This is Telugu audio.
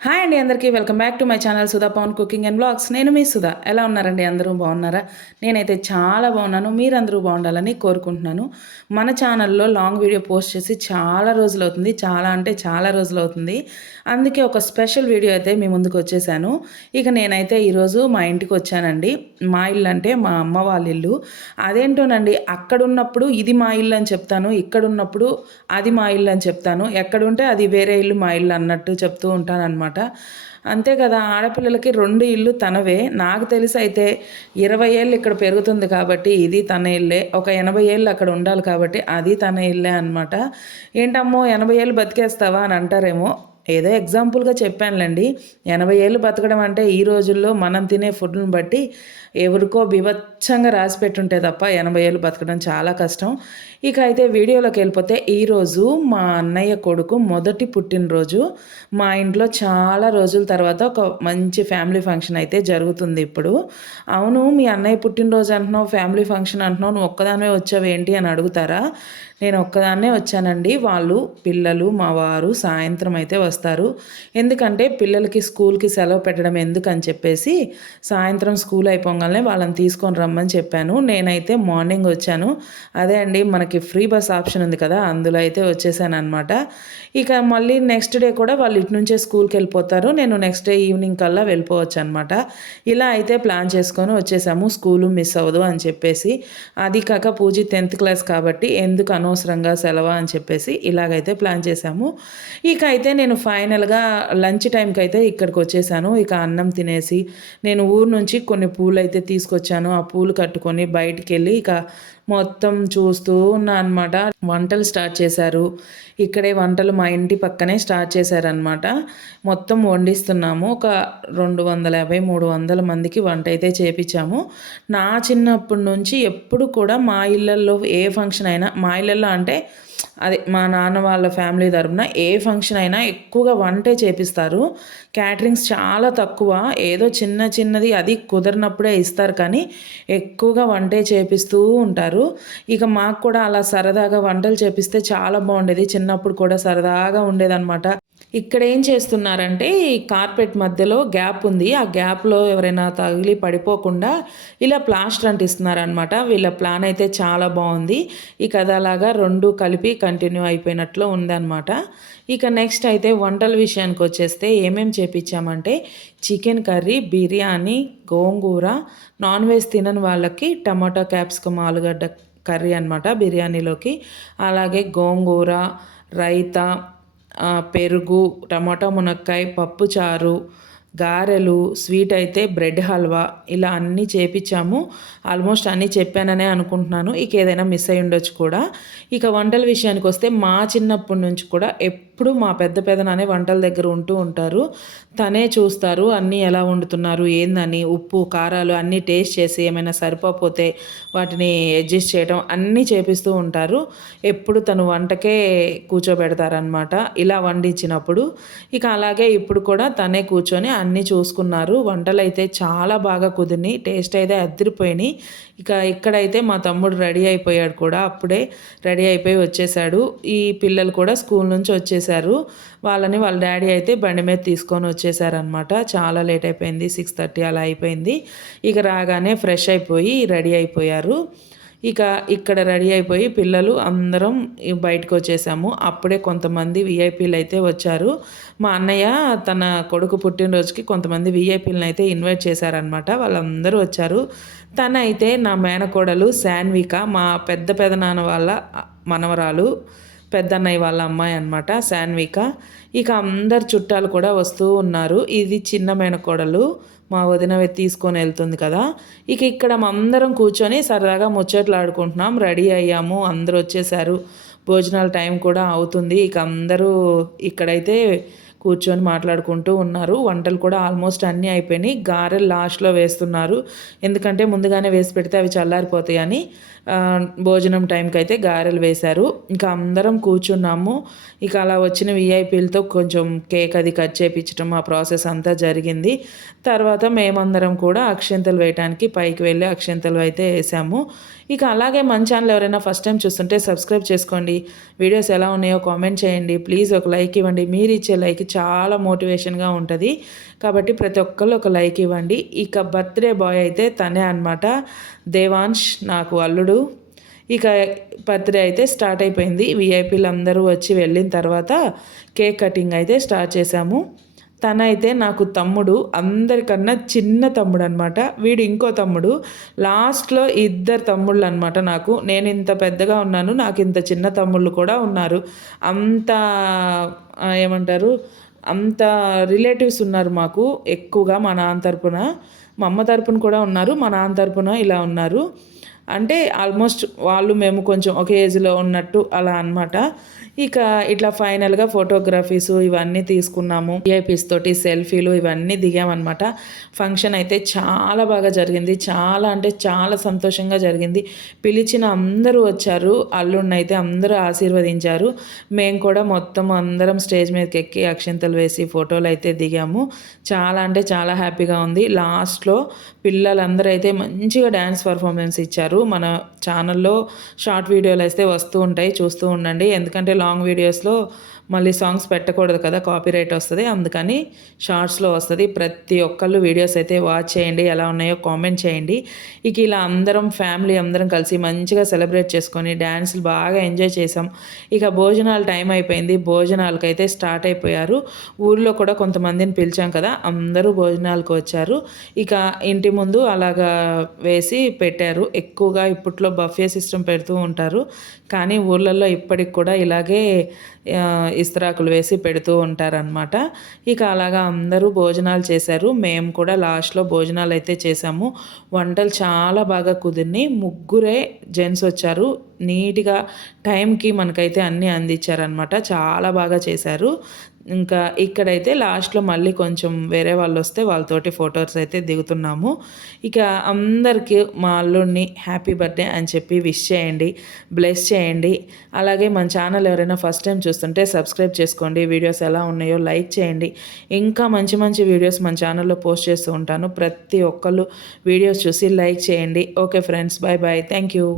హాయ్ అండి అందరికీ welcome back to my channel Sudha Pavan cooking and blogs. నేను మీ సుధా. ఎలా ఉన్నారండి? అందరూ బాగున్నారా? నేనైతే చాలా బాగున్నాను. మీరందరూ బాగుండాలని కోరుకుంటున్నాను. మన ఛానల్లో లాంగ్ వీడియో పోస్ట్ చేసి చాలా రోజులు అవుతుంది చాలా అంటే చాలా రోజులు అవుతుంది అందుకే ఒక స్పెషల్ వీడియో అయితే మీ ముందుకు వచ్చేసాను. ఇక నేనైతే ఈరోజు మా ఇంటికి వచ్చానండి. మా ఇల్లు అంటే మా అమ్మ వాళ్ళ ఇల్లు. అదేంటోనండి అక్కడున్నప్పుడు ఇది మా ఇల్లు అని చెప్తాను. ఇక్కడ ఉన్నప్పుడు అది మా ఇల్లు అని చెప్తాను. ఎక్కడుంటే అది వేరే ఇల్లు మా ఇల్లు అన్నట్టు చెప్తూ ఉంటాను అనమాట అంతే కదా ఆడపిల్లలకి రెండు ఇల్లు తనవే. నాకు తెలిసి అయితే ఇరవై ఏళ్ళు ఇక్కడ పెరుగుతుంది కాబట్టి ఇది తన ఇల్లే. ఒక ఎనభై ఏళ్ళు అక్కడ ఉండాలి కాబట్టి అది తన ఇల్లే అనమాట ఏంటమ్మో ఎనభై ఏళ్ళు బతికేస్తావా అని అంటారేమో. ఏదో ఎగ్జాంపుల్గా చెప్పానులేండి. ఎనభై ఏళ్ళు బతకడం అంటే ఈ రోజుల్లో మనం తినే ఫుడ్ని బట్టి ఎవరికో బివచ్చంగా రాసి పెట్టుంటే తప్ప ఎనభై ఏళ్ళు బతకడం చాలా కష్టం. ఇక అయితే వీడియోలోకి వెళ్ళిపోతే ఈరోజు మా అన్నయ్య కొడుకు మొదటి పుట్టినరోజు. మా ఇంట్లో చాలా రోజుల తర్వాత ఒక మంచి ఫ్యామిలీ ఫంక్షన్ అయితే జరుగుతుంది ఇప్పుడు. అవును మీ అన్నయ్య పుట్టినరోజు అంటున్నావు ఫ్యామిలీ ఫంక్షన్ అంటున్నావు నువ్వు ఒక్కదానివే వచ్చావు ఏంటి అని అడుగుతారా? నేను ఒక్కదాన్నే వచ్చానండి. వాళ్ళు పిల్లలు మా వారు సాయంత్రం అయితే వస్తారు. వస్తారు. ఎందుకంటే పిల్లలకి స్కూల్కి సెలవు పెట్టడం ఎందుకని చెప్పేసి సాయంత్రం స్కూల్ అయిపోగానే వాళ్ళని తీసుకొని రమ్మని చెప్పాను. నేనైతే మార్నింగ్ వచ్చాను. అదే అండి మనకి ఫ్రీ బస్ ఆప్షన్ ఉంది కదా అందులో అయితే వచ్చేసాను అనమాట ఇక మళ్ళీ నెక్స్ట్ డే కూడా వాళ్ళు ఇటు నుంచే స్కూల్కి వెళ్ళిపోతారు. నేను నెక్స్ట్ డే ఈవినింగ్ కల్లా వెళ్ళిపోవచ్చు అనమాట ఇలా అయితే ప్లాన్ చేసుకొని వచ్చేసాము. స్కూలు మిస్ అవ్వదు అని చెప్పేసి అది కాక పూజ టెన్త్ క్లాస్ కాబట్టి ఎందుకు అనవసరంగా సెలవు అని చెప్పేసి ఇలాగైతే ప్లాన్ చేశాము ఇక అయితే నేను ఫైనల్గా లంచ్ టైంకి అయితే ఇక్కడికి వచ్చేసాను ఇక అన్నం తినేసి నేను ఊరు నుంచి కొన్ని పూలు అయితే తీసుకొచ్చాను. ఆ పూలు కట్టుకొని బయటికి వెళ్ళి ఇక మొత్తం చూస్తూ ఉన్నా అనమాట వంటలు స్టార్ట్ చేశారు. ఇక్కడే వంటలు మా ఇంటి పక్కనే స్టార్ట్ చేశారనమాట మొత్తం వండిస్తున్నాము. ఒక రెండు వందల యాభై మూడు వందల మందికి వంట అయితే చేపించాము నా చిన్నప్పటి నుంచి ఎప్పుడు కూడా మా ఇళ్ళల్లో ఏ ఫంక్షన్ అయినా మా ఇళ్ళల్లో అంటే అదే మా నాన్న వాళ్ళ ఫ్యామిలీ తరపున ఏ ఫంక్షన్ అయినా ఎక్కువగా వంటే చేపిస్తారు. క్యాటరింగ్స్ చాలా తక్కువ. ఏదో చిన్న చిన్నది అది కుదరినప్పుడే ఇస్తారు కానీ ఎక్కువగా వంటే చేపిస్తూ ఉంటారు. ఇక మాకు కూడా అలా సరదాగా వంటలు చేపిస్తే చాలా బాగుండేది. చిన్నప్పుడు కూడా సరదాగా ఉండేదన్నమాట. ఇక్కడ ఏం చేస్తున్నారంటే ఈ కార్పెట్ మధ్యలో గ్యాప్ ఉంది. ఆ గ్యాప్లో ఎవరైనా తగిలి పడిపోకుండా ఇలా ప్లాస్టర్ అంటిస్తున్నారనమాట వీళ్ళ ప్లాన్ అయితే చాలా బాగుంది. ఈ కథ అలాగా రెండు కలిపి కంటిన్యూ అయిపోయినట్లు ఉందన్నమాట. ఇక నెక్స్ట్ అయితే వంటల విషయానికి వచ్చేస్తే ఏమేమి చేపించామంటే chicken curry biryani gongura non veg తినని వాళ్ళకి టమాటా క్యాప్సికమ్ ఆలుగడ్డ కర్రీ అనమాట బిర్యానీలోకి. అలాగే గోంగూర రైతా పెరుగు టమాటా మునక్కాయ పప్పుచారు గారెలు స్వీట్ అయితే బ్రెడ్ హల్వా ఇలా అన్నీ చేపించాము ఆల్మోస్ట్ అన్నీ చెప్పాననే అనుకుంటున్నాను. ఇక ఏదైనా మిస్ అయి ఉండొచ్చు కూడా. ఇక వంటల విషయానికి వస్తే మా చిన్నప్పటి నుంచి కూడా ఎప్పుడు మా పెద్ద పెదనానే వంటల దగ్గర ఉంటూ ఉంటారు. తనే చూస్తారు అన్నీ ఎలా వండుతున్నారు ఏందని ఉప్పు కారాలు అన్నీ టేస్ట్ చేసి ఏమైనా సరిపోతే వాటిని అడ్జస్ట్ చేయడం అన్నీ చేపిస్తూ ఉంటారు. ఎప్పుడు తను వంటకే కూర్చోబెడతారనమాట ఇలా వండించినప్పుడు ఇక అలాగే ఇప్పుడు కూడా తనే కూర్చొని అన్నీ చూసుకున్నారు. వంటలు అయితే చాలా బాగా కుదిరినాయి టేస్ట్ అయితే అదిరిపోయినాయి. ఇక ఇక్కడైతే మా తమ్ముడు రెడీ అయిపోయాడు కూడా అప్పుడే రెడీ అయిపోయి వచ్చేసాడు. ఈ పిల్లలు కూడా స్కూల్ నుంచి వచ్చేసారు. వాళ్ళని వాళ్ళ డాడీ అయితే బండి మీద తీసుకొని వచ్చేసారనమాట చాలా లేట్ అయిపోయింది సిక్స్ థర్టీ అలా అయిపోయింది. ఇక రాగానే ఫ్రెష్ అయిపోయి రెడీ అయిపోయారు. ఇక ఇక్కడ రెడీ అయిపోయి పిల్లలు అందరం బయటకు వచ్చేసాము. అప్పుడే కొంతమంది విఐపీలు అయితే వచ్చారు. మా అన్నయ్య తన కొడుకు పుట్టినరోజుకి కొంతమంది విఐపీలను అయితే ఇన్వైట్ చేశారనమాట వాళ్ళందరూ వచ్చారు. తన అయితే నా మేనకోడలు శాన్విక మా పెద్ద పెదనాన్న వాళ్ళ మనవరాలు. పెద్దన్నయ్య వాళ్ళ అమ్మాయి అనమాట శాన్విక. ఇక అందరు చుట్టాలు కూడా వస్తూ ఉన్నారు. ఇది చిన్న మేనకోడలు మా వదిన తీసుకొని వెళ్తుంది కదా. ఇక ఇక్కడ అందరం కూర్చొని సరదాగా ముచ్చట్లు ఆడుకుంటున్నాం రెడీ అయ్యాము. అందరూ వచ్చేసారు. భోజనాల టైం కూడా అవుతుంది. ఇక అందరూ ఇక్కడైతే కూర్చొని మాట్లాడుకుంటూ ఉన్నారు. వంటలు కూడా ఆల్మోస్ట్ అన్నీ అయిపోయినాయి. గారెలు లాస్ట్లో వేస్తున్నారు. ఎందుకంటే ముందుగానే వేసి పెడితే అవి చల్లారిపోతాయి అని భోజనం టైంకి అయితే గారెలు వేశారు. ఇంకా అందరం కూర్చున్నాము. ఇక అలా వచ్చిన విఐపీలతో కొంచెం కేక్ అది కట్ చేయించడం ఆ ప్రాసెస్ అంతా జరిగింది. తర్వాత మేమందరం కూడా అక్షంతలు వేయడానికి పైకి వెళ్ళి అక్షంతలు అయితే వేసాము. ఇక అలాగే మన ఛానల్ ఎవరైనా ఫస్ట్ టైం చూస్తుంటే సబ్స్క్రైబ్ చేసుకోండి. వీడియోస్ ఎలా ఉన్నాయో కామెంట్ చేయండి. ప్లీజ్ ఒక లైక్ ఇవ్వండి. మీరు ఇచ్చే లైక్ చాలా మోటివేషన్గా ఉంటుంది. కాబట్టి ప్రతి ఒక్కళ్ళు ఒక లైక్ ఇవ్వండి. ఇక బర్త్డే బాయ్ అయితే తనే అనమాట దేవాంష్ నాకు అల్లుడు. ఇక బర్త్డే అయితే స్టార్ట్ అయిపోయింది. విఐపీలు అందరూ వచ్చి వెళ్ళిన తర్వాత కేక్ కటింగ్ అయితే స్టార్ట్ చేశాము. తన అయితే నాకు తమ్ముడు. అందరికన్నా చిన్న తమ్ముడు అనమాట వీడు ఇంకో తమ్ముడు. లాస్ట్లో ఇద్దరు తమ్ముళ్ళు అనమాట నాకు. నేను ఇంత పెద్దగా ఉన్నాను. నాకు ఇంత చిన్న తమ్ముళ్ళు కూడా ఉన్నారు. అంత ఏమంటారు? అంత రిలేటివ్స్ ఉన్నారు మాకు ఎక్కువగా మా నాన్న తరపున. మా అమ్మ తరపున కూడా ఉన్నారు మా నాన్న తరపున ఇలా ఉన్నారు. అంటే ఆల్మోస్ట్ వాళ్ళు మేము కొంచెం ఒక ఏజ్లో ఉన్నట్టు అలా అనమాట ఇక ఇట్లా ఫైనల్గా ఫోటోగ్రఫీస్ ఇవన్నీ తీసుకున్నాము. విఐపీస్ తోటి సెల్ఫీలు ఇవన్నీ దిగామన్నమాట ఫంక్షన్ అయితే చాలా బాగా జరిగింది. చాలా అంటే చాలా సంతోషంగా జరిగింది. పిలిచిన అందరూ వచ్చారు. అల్లుడిని అయితే అందరూ ఆశీర్వదించారు. మేము కూడా మొత్తం అందరం స్టేజ్ మీదకి ఎక్కి అక్షంతలు వేసి ఫోటోలు అయితే దిగాము. చాలా అంటే చాలా హ్యాపీగా ఉంది. లాస్ట్లో పిల్లలందరూ అయితే మంచిగా డ్యాన్స్ పర్ఫార్మెన్స్ ఇచ్చారు. మన ఛానల్లో షార్ట్ వీడియోలు అయితే వస్తూ ఉంటాయి. చూస్తూ ఉండండి. ఎందుకంటే లాంగ్ వీడియోస్లో మళ్ళీ సాంగ్స్ పెట్టకూడదు కదా కాపీరైట్ వస్తుంది. అందుకని షార్ట్స్లో వస్తుంది. ప్రతి ఒక్కళ్ళు వీడియోస్ అయితే వాచ్ చేయండి. ఎలా ఉన్నాయో కామెంట్ చేయండి. ఇక ఇలా అందరం ఫ్యామిలీ అందరం కలిసి మంచిగా సెలబ్రేట్ చేసుకొని డ్యాన్సులు బాగా ఎంజాయ్ చేసాం. ఇక భోజనాలు టైం అయిపోయింది. భోజనాలకైతే స్టార్ట్ అయిపోయారు. ఊళ్ళో కూడా కొంతమందిని పిలిచాం కదా అందరూ భోజనాలకు వచ్చారు. ఇక ఇంటి ముందు అలాగా వేసి పెట్టారు. ఎక్కువగా ఇప్పట్లో బఫే సిస్టమ్ పెడుతూ ఉంటారు. కానీ ఊర్లలో ఇప్పటికి కూడా ఇలాగే ఇస్తరాకులు వేసి పెడుతూ ఉంటారనమాట ఇక అలాగా అందరూ భోజనాలు చేశారు. మేము కూడా లాస్ట్లో భోజనాలు అయితే చేసాము వంటలు చాలా బాగా కుదిరినాయి. ముగ్గురే జెంట్స్ వచ్చారు. నీట్గా టైంకి మనకైతే అన్నీ అందించారనమాట చాలా బాగా చేశారు. ఇంకా ఇక్కడైతే లాస్ట్లో మళ్ళీ కొంచెం వేరే వాళ్ళు వస్తే వాళ్ళతోటి ఫొటోస్ అయితే దిగుతున్నాము. ఇక అందరికీ మా అల్లుడిని హ్యాపీ బర్త్డే అని చెప్పి విష్ చేయండి బ్లెస్ చేయండి. అలాగే మన ఛానల్ ఎవరైనా ఫస్ట్ టైం చూస్తుంటే సబ్స్క్రైబ్ చేసుకోండి. వీడియోస్ ఎలా ఉన్నాయో లైక్ చేయండి. ఇంకా మంచి మంచి వీడియోస్ మన ఛానల్లో పోస్ట్ చేస్తూ ఉంటాను. ప్రతి ఒక్కళ్ళు వీడియోస్ చూసి లైక్ చేయండి. Okay friends bye bye thank you.